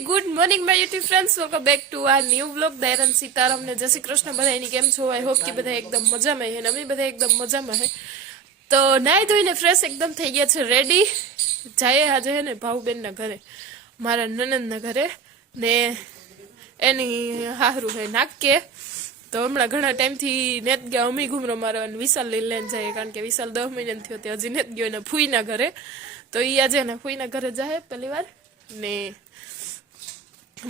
Very good morning my YouTube friends, welcome back to our new vlog. Dayaram Sitaram ને જય શ્રી કૃષ્ણ. બધા એની કેમ છો? આઈ હોપ કે બધા એકદમ મજામાં હે ને અમે બધા એકદમ મજામાં હે. તો નાઈ ધોઈને ફ્રેશ એકદમ થઈ ગયા છે, રેડી જાય આજે હે ને ભાવબેનના ઘરે, મારા નનંદના ઘરે ને એની હાહરું હે નાકે. તો હમણાં ઘણા ટાઈમથી નેત ગયા અમી ઘૂમરો મારવા અને વિશાલ લઈ લઈને જાય, કારણ કે વિશાલ 10 મહિના થયો તે હજી નેત ગયો એને ફૂઈના ઘરે. તો એ આજે ને ફૂઈના ઘરે જાય પહેલી વાર ને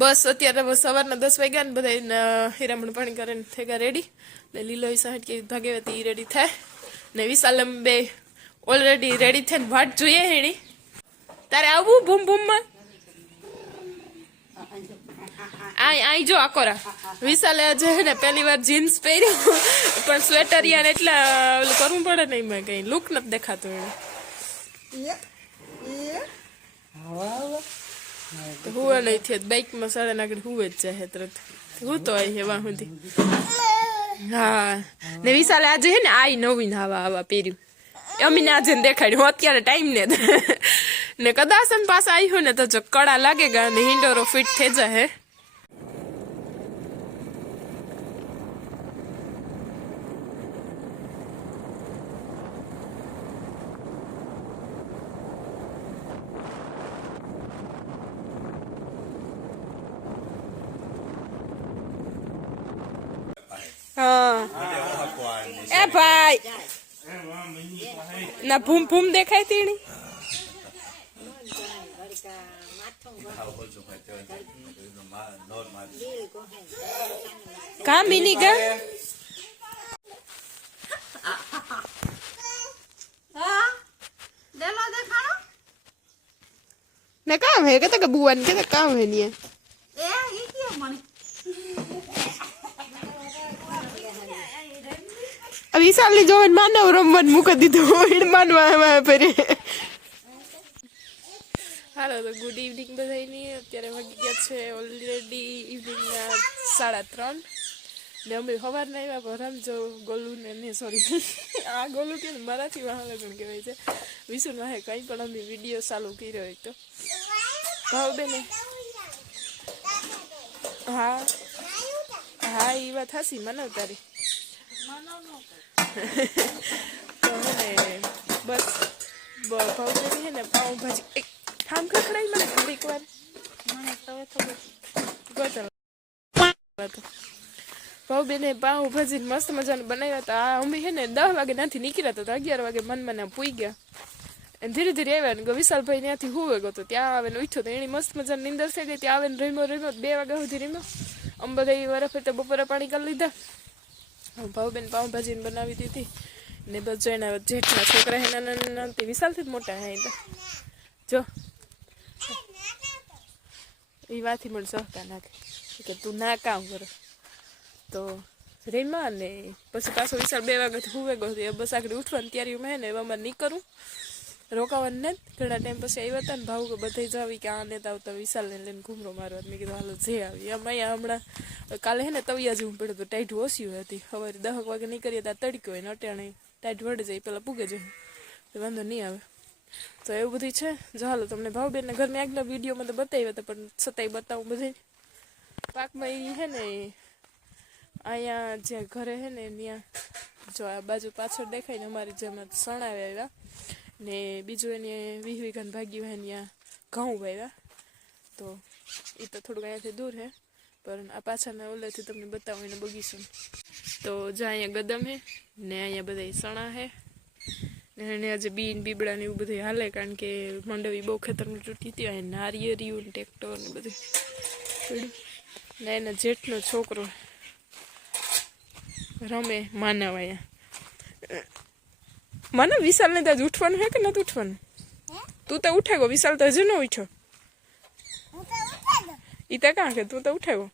બસ અત્યારે બસ સવારના 10 વાગ્યા ને બધા હીરામણ પાણી કરીને થઈ ગયા રેડી. ને લીલો સાહેબ કે ભાગેવતી રેડી થાય ને વિશાલ એમ બે ઓલરેડી રેડી થઈને વાટ જોઈએ હેણી. તારે આવવું બૂમ બૂમમાં? આઈ જો આકોરા વિશાલે આજે ને પહેલી વાર જીન્સ પહેર્યું પણ સ્વેટર યાર એટલા ઓલું કરવું પડે ને એમાં કઈ લુક નથી દેખાતો એને. હુવે નહીં થયો બાઇકમાં સાડા નાગડી હુવે જ જાય તરત હું તો આવી હેવા સુધી. હા ને વિશાલે આજે હે ને આઈ નવીન આવા પહેર્યું અમીને આજે દેખાડ્યું અત્યારે ટાઈમ ને કદાચ એમ પાસે આવ્યું ને તો જો કડા લાગેગા ને હિંડોરો ફિટ થઈ જાય. હા એ ભાઈ ના ભૂમ ભૂમ દેખાય તીણી કા મિની ગા ને કામ હે કે બુવાન કે કામ હે ની વિશાલ ની જોઈને માનવ રમવાનું મૂકી દીધું માનવા ફરી. હાલો તો ગુડ ઇવનિંગ બધાની. અત્યારે વાગી ગયા છે ઓલરેડી ઇવનિંગના 3:30 ને અમે સવારના આવ્યા પર રમજો ગોલું ને સોરી આ ગોલું કે મારાથી વાહન કહેવાય છે વિશુન વાહે કંઈ પણ અમે વિડીયો ચાલુ કર્યો એક તો ભાવબેને. હા હા એ વાત હાસી મનાવ તારી તો હે બસ ભાવબેન હે ને પાઉંભાજી એક ઠામ ખખડાઈ મને થોડીક વાર ભાવબેને પાઉંભાજી મસ્ત મજાનું બનાવ્યા હતા. અમે હે ને 10 વાગે ત્યાંથી નીકળ્યા હતા, 11 વાગે મનમાં પૂઈ ગયા અને ધીરે ધીરે આવ્યા ને વિશાલભાઈ ત્યાંથી હુવે ગયો તો ત્યાં આવે ને ઉઠ્યો તો એની મસ્ત મજાની નીંદર થઈ ગઈ. ત્યાં આવે ને રમ્યો 2 વાગ્યા સુધી રમ્યો. અમે બધા વારા ફરતા બપોરે પાણી કરી લીધા. ભાવબેન પાઉંભાજી બનાવી દીધી ને બસ જોઈને જેઠના છોકરા હે નાના તે વિશાલથી જ મોટા હે જો એ વાથી મને સહતા નાખે કે તું ના કામ કરો તો રેમાં ને પછી પાછો વિશાલ 2 વાગ્યાથી હુવે ગયો. બસ આગળ ઉઠવાની તૈયારી હે ને એવામાં નહીં કરું રોકાવાનું ને ઘણા ટાઈમ પછી આવ્યા હતા ને ભાવ કે બધે જ આવી કે આ નેતા આવતા વિશાલને લઈને ઘૂમરો મારવા. મેં કીધું હાલો જે આવી એમ અહીંયા હમણાં કાલે હે ને તવિયા જેવું પડ્યું હતું, ટાઈટ ઓછી હતી. સવારે 10 વાગે નીકળીએ ત્યાં તડક્યો હોય ને અટાણે ટાઈટ વળે જાય પહેલાં પૂગે જાય તો વાંધો નહીં આવે. તો એવું બધું છે. જો હાલો તમને ભાવબેનના ઘરની આગલા વિડીયોમાં તો બતાવ્યા હતા પણ છતાંય બતાવું બધે પાકમાં એ હે ને અહીંયા જે ઘરે હે ને ત્યાં જો આ બાજુ પાછળ દેખાય ને અમારી જેમ સણાવે આવ્યા ને બીજું એને 20 વીઘાને ભાગ્યું હે ત્યાં ઘઉં વાવ્યા. તો એ તો થોડુંક અહીંયાથી દૂર હે પણ આ પાછળના ઓલેથી તમને બતાવું એને બગીચું. તો જ્યાં અહીંયા ગદમ હે ને અહીંયા બધા સણા હે ને એને આજે બીન બીબડા ને એવું બધું હાલે કારણ કે મંડવી બહુ ખેતરમાં તૂટી હતી. અહીં નારિયેરિયું ને ટ્રેક્ટર ને બધું ને એના જેઠનો છોકરો રમે માનવ અહીંયા. મને વિશાલને તો ઉઠવાનું હે કે નથી ઉઠવાનું? તું તો ઉઠે ગો, વિશાલ તો હજી ન ઉઠ્યો. ઈ તો કાં કે તું તો ઉઠે ગો.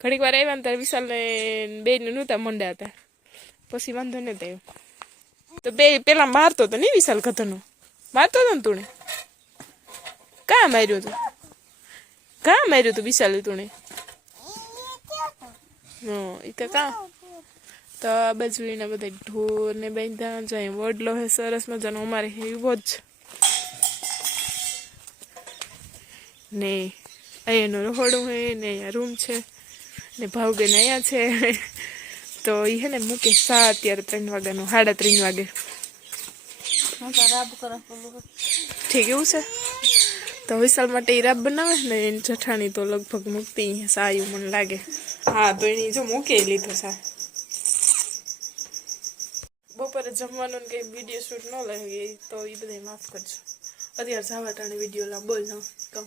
ઘડીક વાર આવ્યા ને ત્યારે વિશાલને બેને નહોતા મંડ્યા હતા પછી વાંધો નથી આવ્યો. તો બે પેલા મારતો હતો નહીં વિશાલ કથનો મારતો હતો ને તુણે કાં માર્યું હતું? કાં માર્યું હતું વિશાલે તુણે? હા એ તો કાં તો આ બાજુ એના બધા ઢોર ને બાંધ્યા જાય. વડલો હે સરસ મજાનો અમારે એવો જ ને અહીંયાનું રહોડું હે ને અહીંયા રૂમ છે ને ભાવબેન અહીંયા છે. તો એ હે ને મૂકે સા અત્યારે 3 વાગ્યાનું 3:30 વાગે. ઠીક એવું છે. તો વિશાલ માટે એ રાબ બનાવે ને એની જઠાણી તો લગભગ મૂકતી સાયું મને લાગે. હા તો એની જો મૂકે લીધો સા. બપોરે જમવાનું કંઈ વિડીયો શૂટ ન લાગે તો એ બધા માફ કરજો. અત્યારે સાવાટાણી વિડીયો લા બોલ કહું.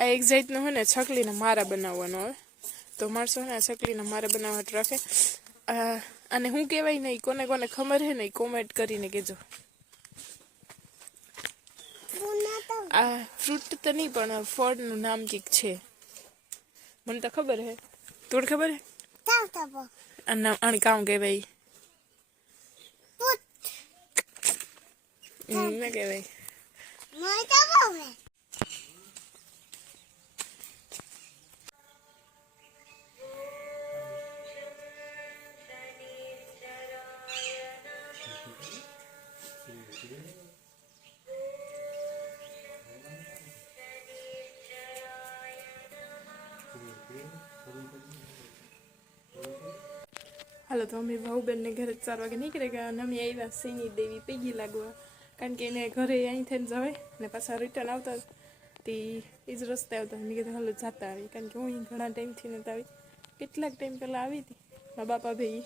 આ એક જાતનું હોય ને છકલીના મારા બનાવવાનો હોય તો માણસો ને છકલીના મારા બનાવવા રાખે. અને હું કહેવાય નહીં કોને કોને ખબર હે ને કોમેન્ટ કરીને કહેજો. આ ફ્રૂટ તો નહીં પણ ફળનું નામ કંઈક છે મને તો ખબર હે. તોડ ખબર હે આને કામ કહેવાય ના કહેવાય. હાલો તો અમે ભાઉબેનને ઘરે 4 વાગે નીકળી ગયા અને અમે આવ્યા સિની દેવી પીગી લાગવા કારણ કે એને ઘરે અહીં થઈને જવાય ને પાછા રિટર્ન આવતા તે એ જ રસ્તે આવતા. મેં કીધું હાલો જતા આવી કારણ કે હું ઘણા ટાઈમથી નહોતા આવી. કેટલાક ટાઈમ પહેલાં આવી હતી મારા બાપા ભાઈ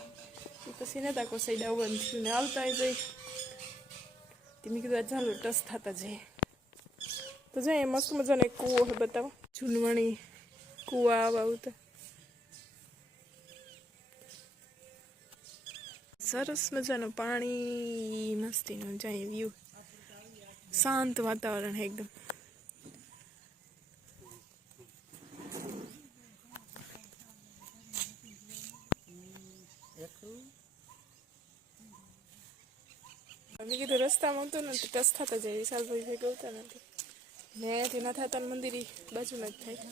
એ પછી નહોતા કોઈ સાઈડ આવવાનું થયું ને આવતા જઈ તે મેં કીધું ચાલો ટચ થતા જઈએ. તો જાય મસ્ત મજાનો એક કૂવો હોય બતાવો જૂનવાણી કૂવા આવા આવતા સરસ મજાનું પાણી મસ્તીનું જાય વ્યૂ શાંત વાતાવરણ એકદમ. મેં કીધું રસ્તામાં આવતો નથી ટચ થતા જાય વિશાલભાઈ ભેગા આવતા નથી ને એથી ના થતા મંદિર બાજુમાં જ થાય.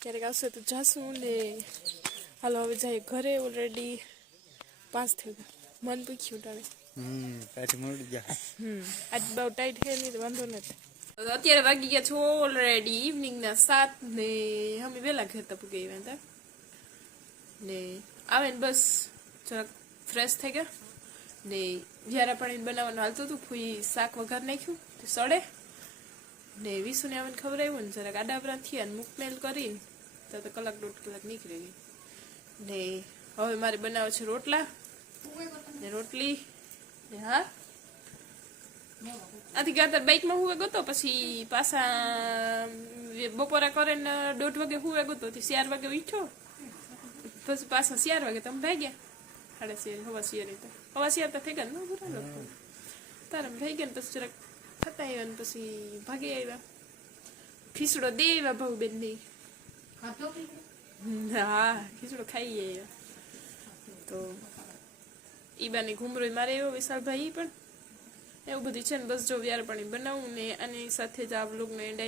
ક્યારેક આવશે તો જાશું ને હાલો હવે જાય ઘરે. ઓલરેડી 5 થઈ ગયા. મન પૂછ્યું ટાણે આજ બહુ ટાઈટ છે નહીં તો વાંધો નથી. અત્યારે વાગી ગયા છો ઓલરેડી ઇવનિંગના 7 ને અમે વહેલા ઘર તપુ ગઈ હતા ને આવે ને બસ જરાક ફ્રેશ થઈ ગયા ને વ્યારા પાણી બનાવવાનું હાલતું હતું. ફૂઈ શાક વઘાર નાખ્યું તે સડે ને વિશુને આવે ખબર આવ્યું ને જરાક આડાબરા થયા ને મુકમેલ કરીને તો 1 કલાક 1.5 કલાક નીકળી ગઈ ને હવે મારે બનાવે છે રોટલા ને રોટલી ને હા આથી ગાતા બાઇકમાં હુવે ગયો પછી પાછા બપોરા કરે ને 1:30 વાગે હુવે ગયો 4 વાગે ઉઠ્યો પછી પાછા 4 વાગે તમે ભાગ્યા 4:30 હવા શિયાર તો થઈ ગયા ને બરાબર તારે ભાઈ ગયા ને પછી જરાક થતા આવ્યા ને પછી ભાગી આવ્યા. ખીચડો દે આવ્યા ભાઉબેન ની. હા ખીચડો ખાઈ આવ્યા તો ઈબાની ઘૂમરો મારે એવો વિશાલભાઈ પણ એવું બધું છે ને. બસ જો વ્યાર પાણી બનાવું ને આની સાથે જ આ બ્લોગને એન્ડ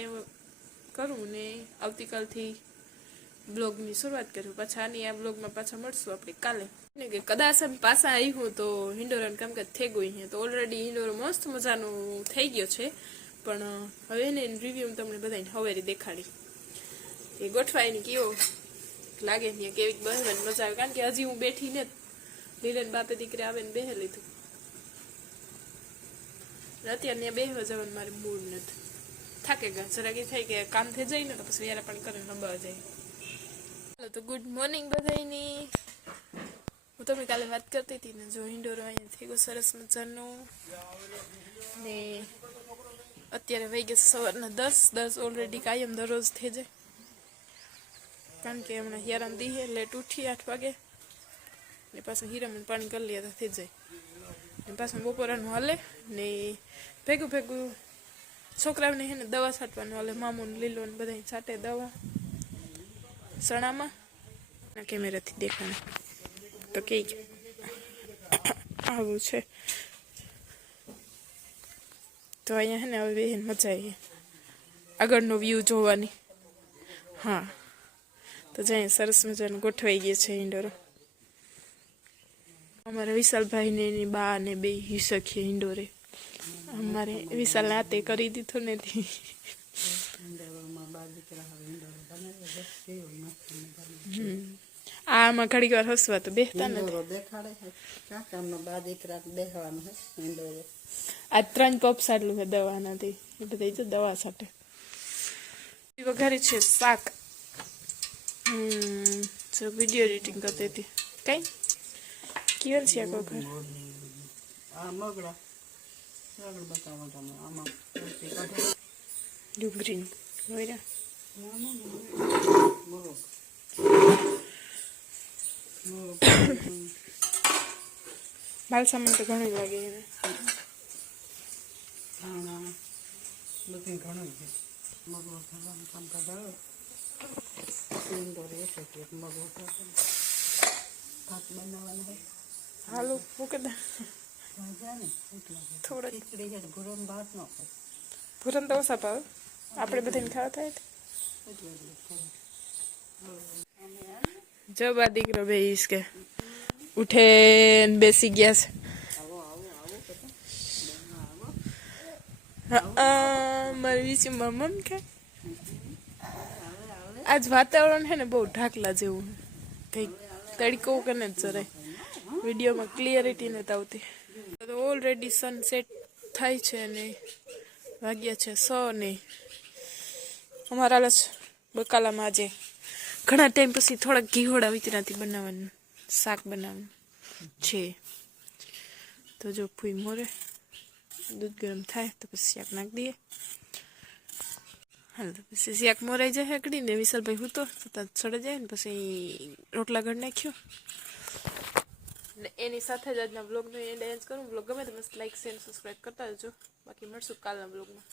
કરું ને આવતીકાલથી બ્લોગની શરૂઆત કર્યું. પાછા આની આ બ્લોગમાં પાછા મળશું આપણે કાલે ને કે કદાચ પાછા આવ્યું તો હિંડોરાનું કામકાજ થઈ ગયું છે તો ઓલરેડી હિંડોરો મસ્ત મજાનું થઈ ગયો છે પણ હવે એને રિવ્યુ તમને બધાને હવેરી દેખાડી એ ગોઠવાયની કેવો લાગે ને કેવી બહેવાની મજા આવે કારણ કે હજી હું બેઠી ને લીલન બાપે દીકરી આવે ને બેહે લીધું અત્યારે ત્યાં બેહવા જવાનું મારે મૂડ નથી. થાકે ગયા જરાક એ થાય કે કામ થઈ જાય ને તો પછી વ્યારા પાણી કરીને લંબાવા જાય. તો ગુડ મોર્નિંગ બધાની. હું તમે કાલે વાત કરતી હતી ને જો હિંડોરો અહીંયા થઈ ગયો સરસ મજાનો ને અત્યારે વહી ગયા સવારના 10 ઓલરેડી કાયમ દરરોજ થઈ જાય કારણ કે હમણાં હિરામ દીહે લેટ ઉઠી 8 વાગે ને પાછું હીરામાં પાણી કરી લે તો થઈ જાય ને પાછું બપોરાનું હાલે ને ભેગું ભેગું છોકરાઓને હે ને દવા છાંટવાનું હાલે. મામું લીલો ને બધા છાંટે દવા સણામાં ના કેમેરાથી દેખાને તો કે આવું છે તો અહીંયા હે ને હવે બેન મજા આવી આગળનો વ્યૂ જોવાની. હા તો જાય સરસ મજાનું ગોઠવાઈ ગયા છે હિંડોરો. અમારા વિશાલભાઈ ને એની બા ને બે હિસકીએ હિંડોરે અમારે વિશાલ નાતે કરી દીધું ને થી આમાં ઘડીક વાર હસવા તો બેસતા નથી. આ 3 પપ સાટલું છે દવા નથી એ બધા જો દવા સાટે વઘારી છે શાક. જો વિડીયો એડિટિંગ કરતી હતી કઈ કેવલ છે આખો ઘર ડુંગળી હોય માલ સામાન તો ઘણું લાગે એને હાલો મૂકે દે થોડા ભૂરન તો ઓછા ભાવ આપણે બધાને ખાવા થાય જો બા દીકરો બેસ કે ઉઠે બેસી ગયા છે. મારી વિશે મમ્મ કે આજ વાતાવરણ છે ને બહુ ઢાકલા જેવું કંઈક તડકો કને જ જરાય વિડીયોમાં ક્લિયરિટી નથી આવતી. ઓલરેડી સનસેટ થાય છે ને વાગ્યા છે 100 ને અમારા લસ બકાલામાં આજે ઘણા ટાઈમ પછી થોડાક ઘીહોડા વિતરાથી બનાવવાનું શાક બનાવવાનું છે. તો જો ફૂઈ મોરે દૂધ ગરમ થાય તો પછી શાક નાખી દઈએ. હાલ તો પછી શાક મોરાઈ જાય હકડીને વિશાલભાઈ હું તો ચડે જાય ને પછી રોટલા ઘડ નાખ્યો ને એની સાથે જ આજના બ્લોગનો એન્ડ કરું. બ્લોગ ગમે તો મસ્ત લાઈક શેર સબસ્ક્રાઈબ કરતા જજો. બાકી મળશું કાલના બ્લોગમાં.